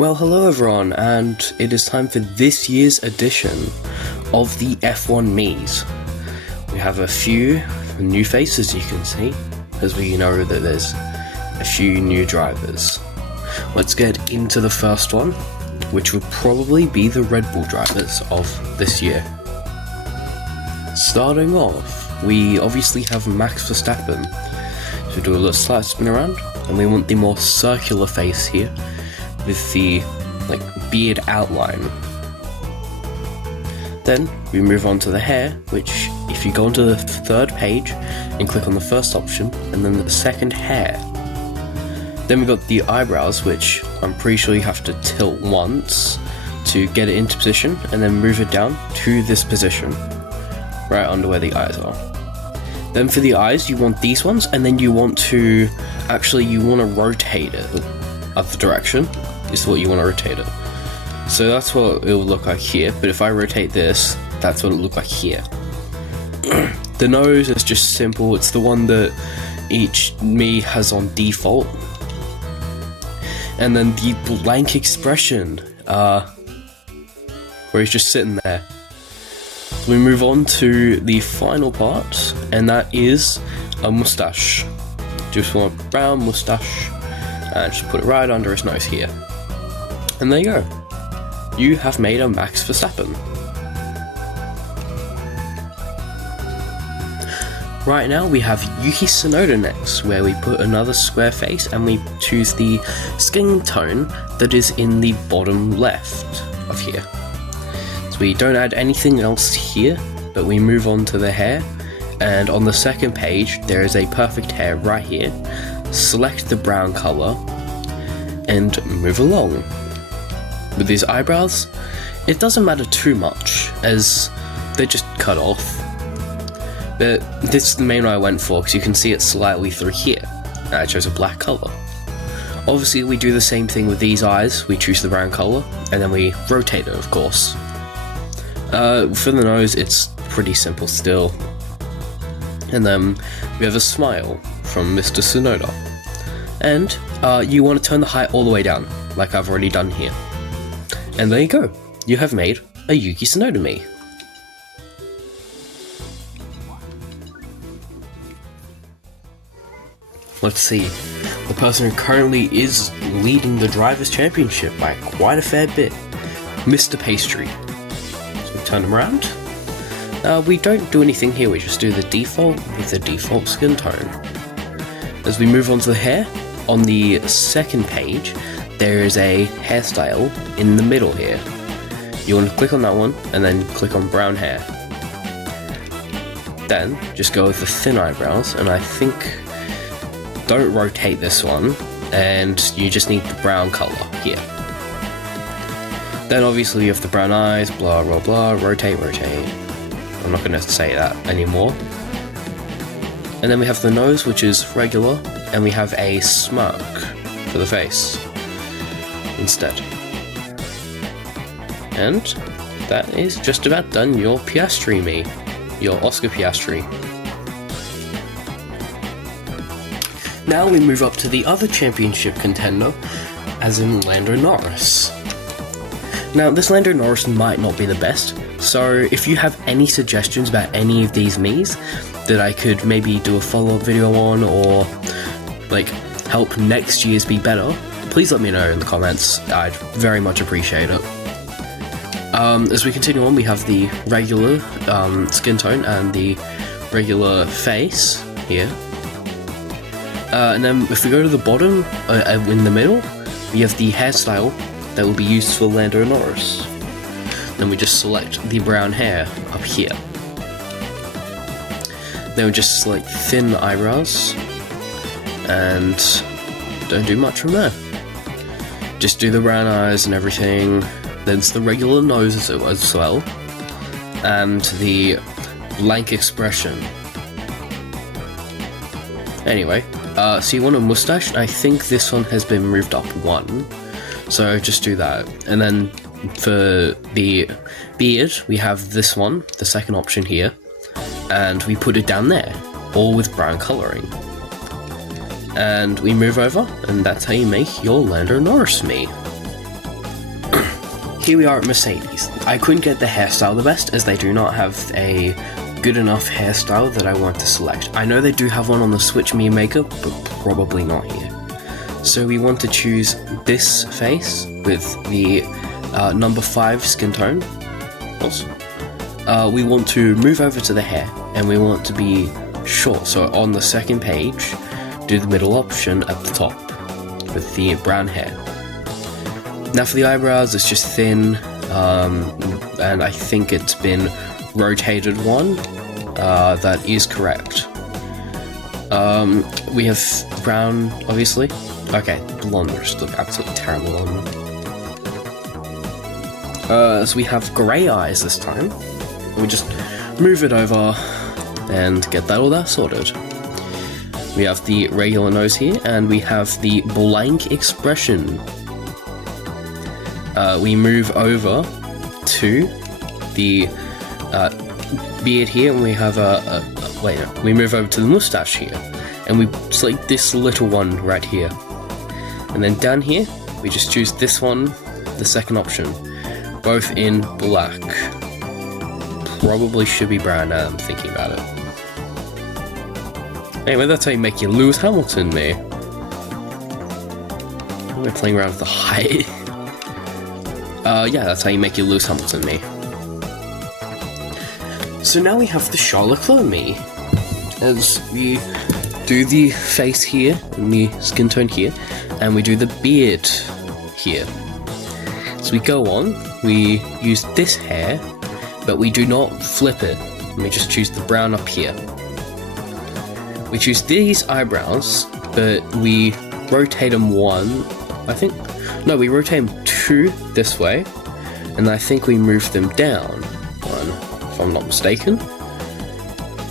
Well, hello everyone, and it is time for this year's edition of the F1 Miis. We have a few new faces, you can see, as we know that there's a few new drivers. Let's get into the first one, which would probably be the Red Bull drivers of this year. Starting off, we obviously have Max Verstappen. So do a little slight spin around, and we want the more circular face here, with the beard outline. Then we move on to the hair, which if you go onto the third page and click on the first option and then the second hair. Then we got the eyebrows, which I'm pretty sure you have to tilt once to get it into position and then move it down to this position, right under where the eyes are. Then for the eyes, you want these ones, and then you want to rotate it other direction is what you want to rotate it. So that's what it will look like here, but if I rotate this, that's what it will look like here. The nose is just simple, it's the one that each Mii has on default. And then the blank expression, where he's just sitting there. We move on to the final part, and that is a mustache. Just want a brown mustache, and just put it right under his nose here. And there you go. You have made a Max Verstappen. Right now we have Yuki Tsunoda next, where we put another square face and we choose the skin tone that is in the bottom left of here. So we don't add anything else here, but we move on to the hair, and on the second page there is a perfect hair right here. Select the brown colour and move along. With these eyebrows, it doesn't matter too much, as they're just cut off. But this is the main one I went for, because you can see it slightly through here, and I chose a black colour. Obviously we do the same thing with these eyes, we choose the brown colour, and then we rotate it, of course. For the nose, it's pretty simple still. And then we have a smile from Mr. Tsunoda. And you want to turn the height all the way down, like I've already done here. And there you go, you have made a Yuki Tsunoda Mii. Let's see, the person who currently is leading the Drivers' Championship by quite a fair bit, Mr. Pastry. So we turn him around. We don't do anything here, we just do the default with the default skin tone. As we move on to the hair, on the second page, there is a hairstyle in the middle here. You want to click on that one, and then click on brown hair. Then, just go with the thin eyebrows, and I think, don't rotate this one, and you just need the brown colour here. Then obviously you have the brown eyes, blah blah blah, rotate. I'm not going to say that anymore. And then we have the nose, which is regular, and we have a smirk for the face instead. And that is just about done your Piastri Mii, your Oscar Piastri. Now we move up to the other championship contender, as in Lando Norris. Now this Lando Norris might not be the best, so if you have any suggestions about any of these Miis that I could maybe do a follow-up video on, or help next year's be better, please let me know in the comments. I'd very much appreciate it. As we continue on, we have the regular skin tone and the regular face here. And then if we go to the bottom, in the middle, we have the hairstyle that will be used for Lando Norris. Then we just select the brown hair up here. Then we just select thin eyebrows, and don't do much from there. Just do the brown eyes and everything. Then it's the regular nose as well, and the blank expression. Anyway, so you want a mustache. I think this one has been moved up one, so just do that. And then for the beard, we have this one, the second option here, and we put it down there, all with brown colouring. And we move over, and that's how you make your Lando Norris Mii. here we are at Mercedes. I couldn't get the hairstyle the best, as they do not have a good enough hairstyle that I want to select. I know they do have one on the Switch Me Maker, but probably not here. So we want to choose this face with the number 5 skin tone. Also, we want to move over to the hair, and we want to be short. So on the second page, do the middle option at the top with the brown hair. Now for the eyebrows, it's just thin, and I think it's been rotated one. That is correct. We have brown, obviously. Okay, blonde just look absolutely terrible on them. So we have grey eyes this time. We just move it over and get that all that sorted. We have the regular nose here, and we have the blank expression. We move over to the beard here, and we have we move over to the mustache here, and we select this little one right here. And then down here, we just choose this one, the second option, both in black. Probably should be brown now I'm thinking about it. Anyway, that's how you make your Lewis Hamilton, me. We're playing around with the height. Yeah, that's how you make your Lewis Hamilton, me. So now we have the Charles Leclerc me. As we do the face here, and the skin tone here, and we do the beard here. So we go on, we use this hair, but we do not flip it. We just choose the brown up here. We choose these eyebrows, but we rotate them one, I think. No, we rotate them 2 this way, and I think we move them down 1, if I'm not mistaken.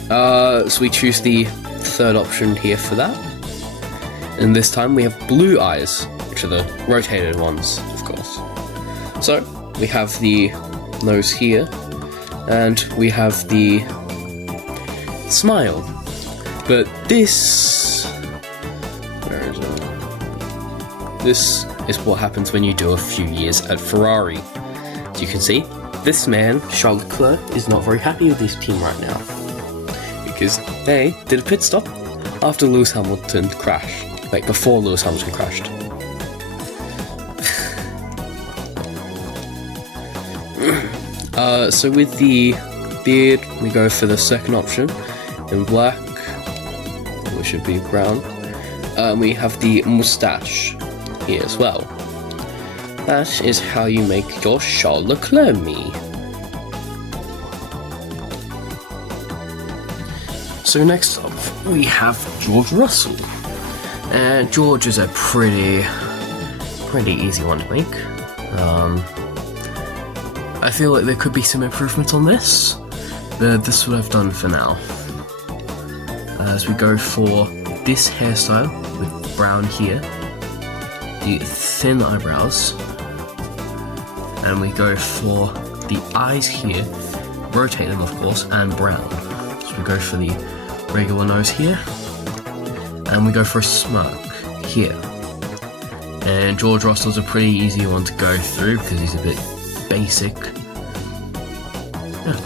So we choose the third option here for that. And this time we have blue eyes, which are the rotated ones, of course. So we have the nose here, and we have the smile. But this... where is it? This is what happens when you do a few years at Ferrari. As you can see, this man, Charles Leclerc, is not very happy with his team right now. Because they did a pit stop after Lewis Hamilton crashed. Like, before Lewis Hamilton crashed. So with the beard, we go for the second option in black, which should be brown. We have the mustache here as well. That is how you make your Charles Leclerc me. So next up, we have George Russell. And George is a pretty easy one to make. I feel like there could be some improvement on this, but this is what I've done for now. As we go for this hairstyle with brown here, the thin eyebrows, and we go for the eyes here, rotate them of course, and brown. So we go for the regular nose here, and we go for a smirk here. And George Russell's a pretty easy one to go through because he's a bit basic. Yeah,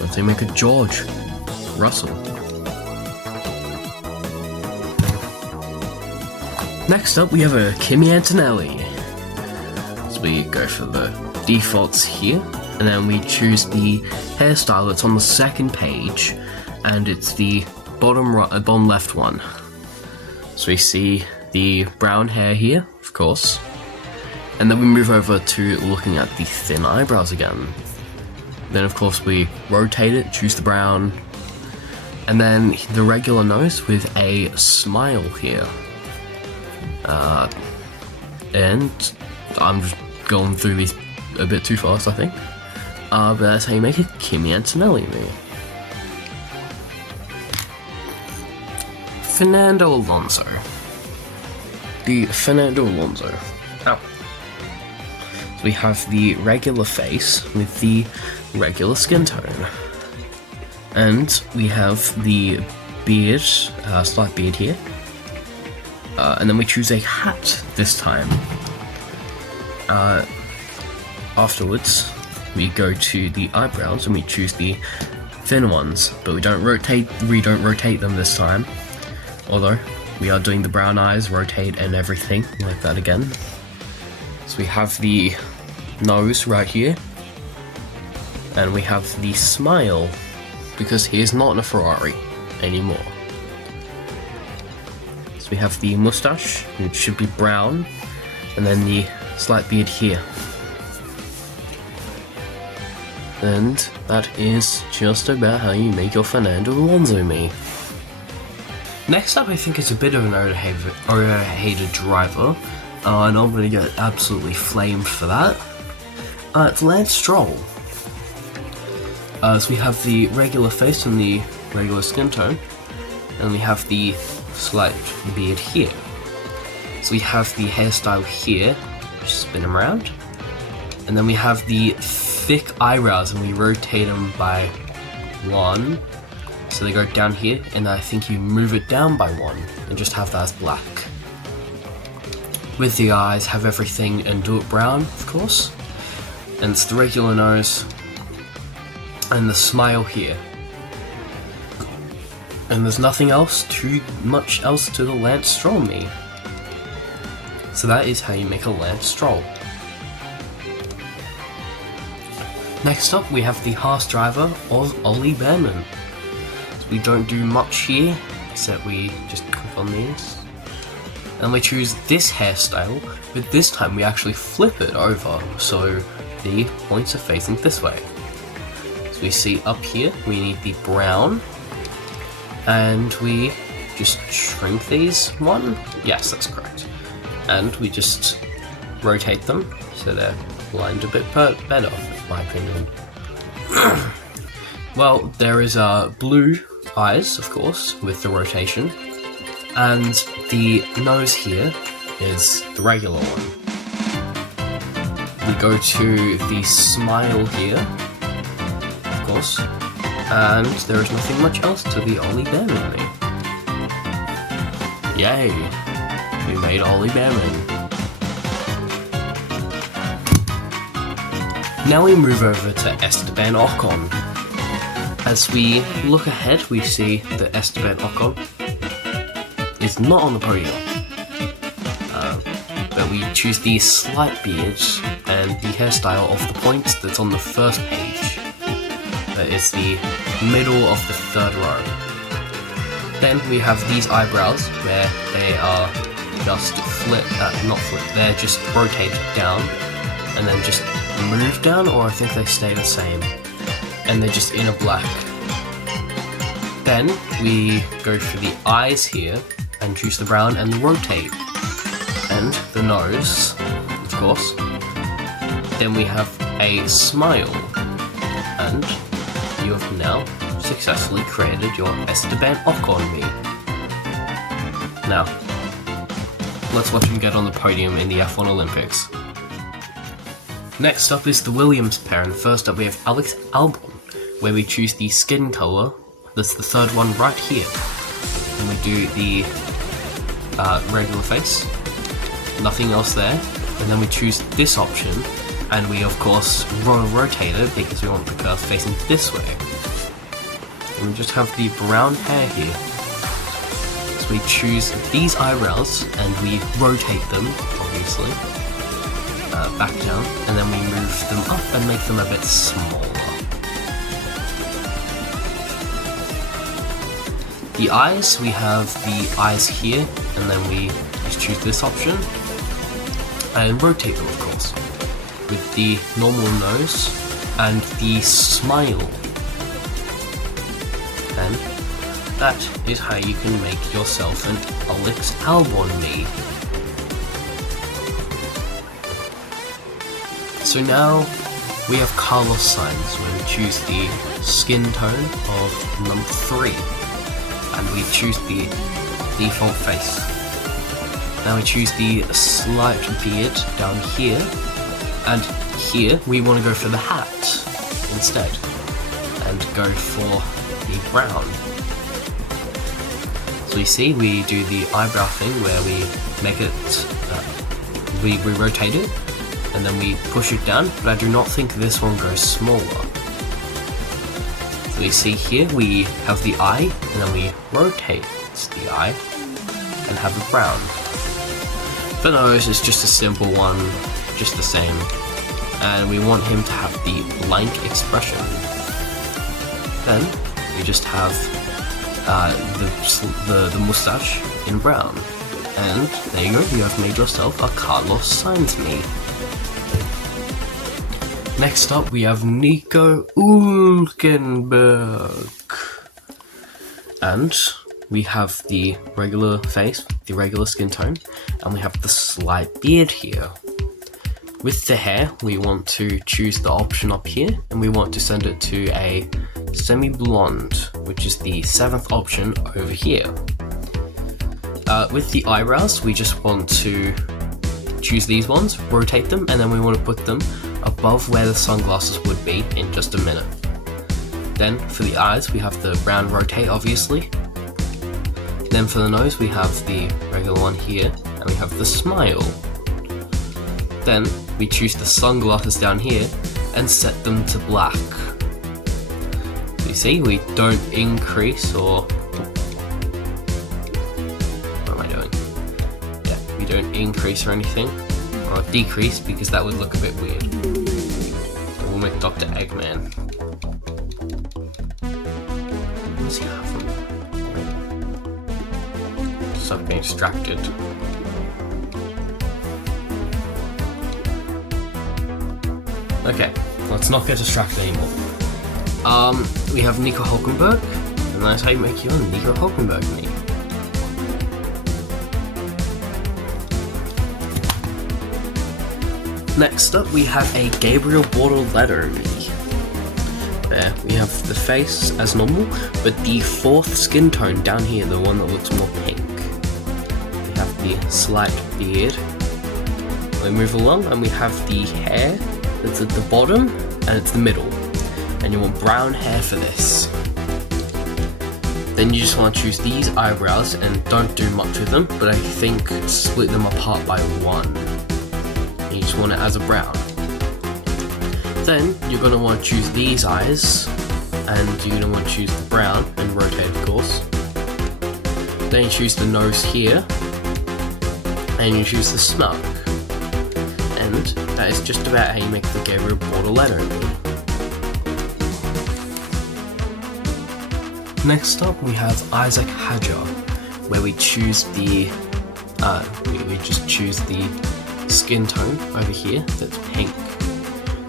let's make a George Russell. Next up, we have a Kimi Antonelli. So we go for the defaults here, and then we choose the hairstyle that's on the second page, and it's the bottom left one. So we see the brown hair here, of course, and then we move over to looking at the thin eyebrows again. Then of course we rotate it, choose the brown, and then the regular nose with a smile here. And I'm just going through these a bit too fast, I think. But that's how you make it Kimi Antonelli me. Fernando Alonso. The Fernando Alonso. Oh. So we have the regular face with the regular skin tone. And we have the beard, slight beard here. And then we choose a hat this time. afterwards, we go to the eyebrows and we choose the thin ones, but we don't rotate them this time. Although we are doing the brown eyes, rotate and everything like that again. So we have the nose right here, and we have the smile because he is not in a Ferrari anymore. So we have the mustache, it should be brown, and then the slight beard here. And that is just about how you make your Fernando Alonso me. Next up, I think it's a bit of an overhated driver, and I'm going to get absolutely flamed for that. It's Lance Stroll. So we have the regular face and the regular skin tone, and we have the slight beard here. So we have the hairstyle here, just spin them around, and then we have the thick eyebrows, and we rotate them by 1, so they go down here, and I think you move it down by 1 and just have that as black. With the eyes, have everything and do it brown, of course, and it's the regular nose and the smile here, and there's nothing else too much else to the Lance Stroll me. So that is how you make a Lance Stroll. Next up, we have the Haas driver of Ollie Bearman. So we don't do much here, except we just click on these. And we choose this hairstyle, but this time we actually flip it over, so the points are facing this way. So we see up here, we need the brown, and we just shrink these 1. Yes, that's correct. And we just rotate them, so they're lined a bit better, in my opinion. Well, there is blue eyes, of course, with the rotation, and the nose here is the regular one. We go to the smile here, of course, and there is nothing much else to the Ollie Bearman me. Yay! We made Ollie Bearman. Now we move over to Esteban Ocon. As we look ahead, we see that Esteban Ocon is not on the podium. But we choose the slight beard and the hairstyle of the point that's on the first page. That is the middle of the 3rd row. Then we have these eyebrows where they are just they're just rotated down and then just move down, or I think they stay the same, and they're just in a black. Then we go for the eyes here and choose the brown and the rotate, and the nose, of course. Then we have a smile, and you have now successfully created your Esteban Ocon me. Now, let's watch him get on the podium in the F1 Olympics. Next up is the Williams pair, and first up we have Alex Albon, where we choose the skin colour, that's the 3rd one right here. And we do the regular face, nothing else there, and then we choose this option, and we of course rotate it because we want the curve facing this way. And we just have the brown hair here. So we choose these eyebrows and we rotate them, obviously, back down, and then we move them up and make them a bit smaller. The eyes, we have the eyes here, and then we just choose this option and rotate them, of course, with the normal nose and the smile. And that is how you can make yourself an Alex Albon me. So now we have Carlos Sainz, where we choose the skin tone of number 3, and we choose the default face. Now we choose the slight beard down here, and here we want to go for the hat instead, and go for the brown. So you see, we do the eyebrow thing where we make it, we rotate it, and then we push it down, but I do not think this one goes smaller. So we see here we have the eye, and then we rotate the eye and have a brown. The nose is just a simple one, just the same, and we want him to have the blank expression. Then we just have the moustache in brown, and there you go, you have made yourself a Carlos Sainz me. Next up we have Nico Hulkenberg, and we have the regular face, the regular skin tone, and we have the slight beard here. With the hair, we want to choose the option up here, and we want to send it to a semi-blonde, which is the 7th option over here. With the eyebrows, we just want to choose these ones, rotate them, and then we want to put them above where the sunglasses would be in just a minute. Then for the eyes, we have the brown rotate, obviously. Then for the nose, we have the regular one here, and we have the smile. Then we choose the sunglasses down here and set them to black. So you see, we don't increase or... What am I doing? Yeah, we don't increase or anything, or decrease, because that would look a bit weird. So we'll make Dr. Eggman. What does he have? Stop being distracted. Okay, let's not get distracted anymore. We have Nico Hulkenberg, and that's how you make your Nico Hulkenberg me. Next up, we have a Gabriel Bortoletto me. There, we have the face as normal, but the 4th skin tone down here, the one that looks more pink. We have the slight beard. We move along, and we have the hair. It's at the bottom and it's the middle, and you want brown hair for this. Then you just want to choose these eyebrows and don't do much with them, but I think split them apart by 1. You just want it as a brown. Then you're going to want to choose these eyes, and you're going to want to choose the brown and rotate, of course. Then you choose the nose here, and you choose the smoke. And that is just about how you make the Gabriel Bortoletto me. Next up, we have Isack Hadjar, where we choose the we just choose the skin tone over here that's pink.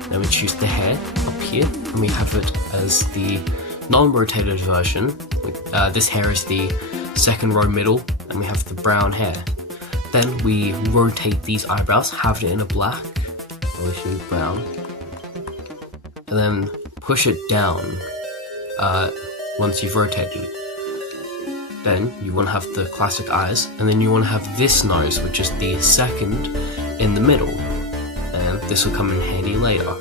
Then we choose the hair up here, and we have it as the non-rotated version. This hair is the 2nd row middle, and we have the brown hair. Then we rotate these eyebrows, have it in a black, or brown, and then push it down once you've rotated it. Then you want to have the classic eyes, and then you want to have this nose, which is the 2nd in the middle, and this will come in handy later.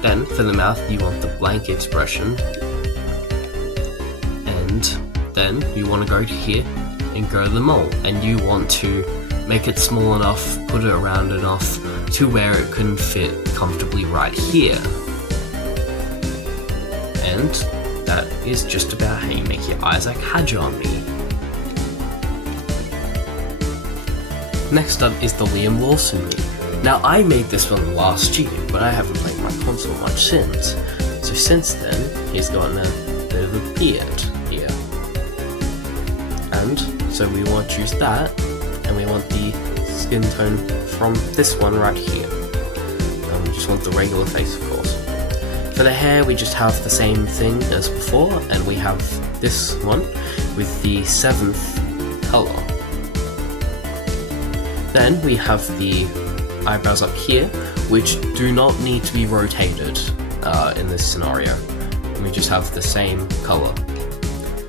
Then for the mouth, you want the blank expression, and then you want to go to here and go to the mole, and you want to make it small enough, put it around enough to where it can fit comfortably right here. And that is just about how you make your Isack Hadjar me. Next up is the Liam Lawson me. Now I made this one last year, but I haven't played my console much since. So since then, he's gotten a bit of a beard here. And so we want to choose that, and we want the skin tone from this one right here. And we just want the regular face, of course. For the hair, we just have the same thing as before, and we have this one with the 7th color. Then we have the eyebrows up here, which do not need to be rotated in this scenario. And we just have the same color.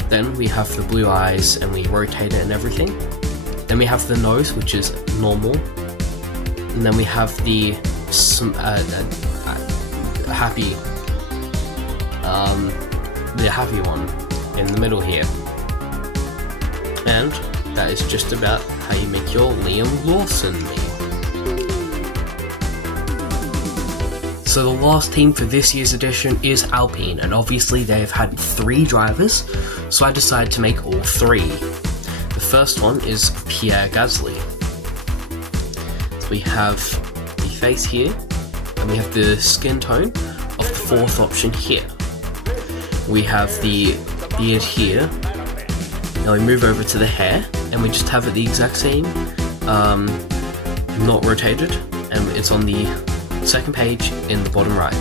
Then we have the blue eyes, and we rotate it and everything. Then we have the nose, which is normal. And then we have the happy one in the middle here. And that is just about how you make your Liam Lawson me. So the last team for this year's edition is Alpine, and obviously they've had 3 drivers, so I decided to make all 3. The first one is Pierre Gasly. So we have the face here, and we have the skin tone of the 4th option here. We have the beard here. Now we move over to the hair, and we just have it the exact same, not rotated, and it's on the second page in the bottom right.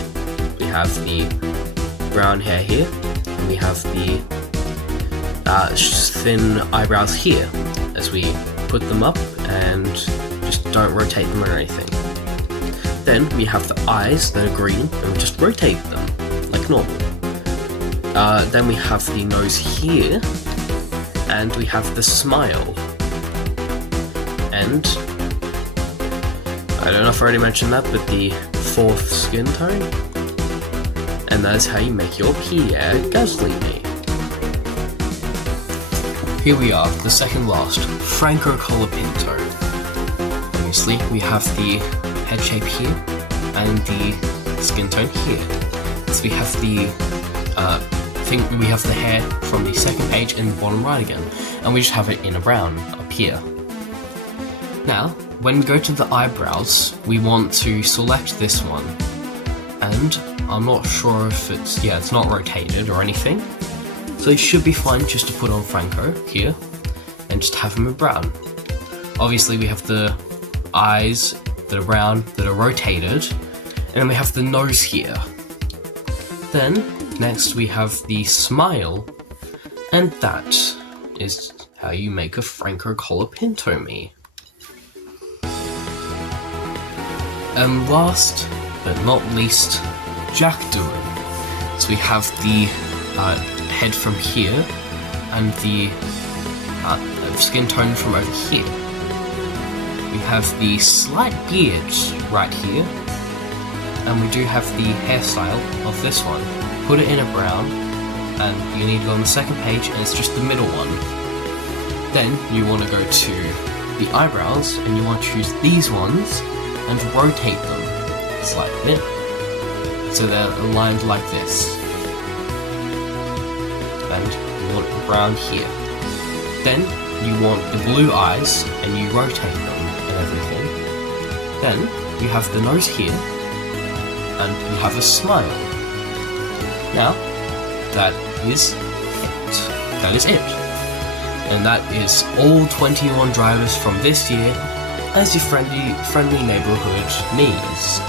We have the brown hair here, and we have the thin eyebrows here, as we put them up and just don't rotate them or anything. Then we have the eyes that are green, and we just rotate them like normal. Then we have the nose here, and we have the smile. And I don't know if I already mentioned that, but the 4th skin tone. And that is how you make your Pierre Gasly me. Here we are, the second last, Franco Colapinto. Obviously, we have the head shape here, and the skin tone here. So we have the we have the hair from the second page in the bottom right again, and we just have it in a brown up here. Now, when we go to the eyebrows, we want to select this one, and I'm not sure if it's not rotated or anything, so it should be fine just to put on Franco here, and just have him in brown. Obviously we have the eyes that are brown, that are rotated, and then we have the nose here. Then, next we have the smile, and that is how you make a Franco Colapinto me. And last but not least, Jack Doohan. So we have the head from here, and the skin tone from over here. We have the slight beard right here, and we do have the hairstyle of this one. Put it in a brown, and you need to go on the second page, and it's just the middle one. Then you want to go to the eyebrows, and you want to choose these ones and rotate them slightly so they're aligned like this. And you want the brown here. Then you want the blue eyes, and you rotate them and everything. Then you have the nose here, and you have a smile. Now, that is it. That is it. And that is all 21 drivers from this year as your friendly neighborhood Miis.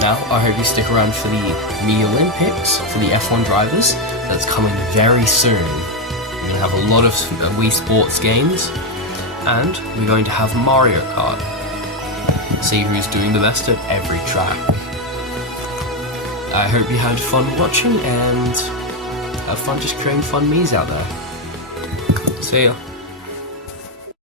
Now, I hope you stick around for the Mii Olympics for the F1 drivers. That's coming very soon. We're going to have a lot of Wii Sports games, and we're going to have Mario Kart. See who's doing the best at every track. I hope you had fun watching, and have fun just creating fun Miis out there. See ya.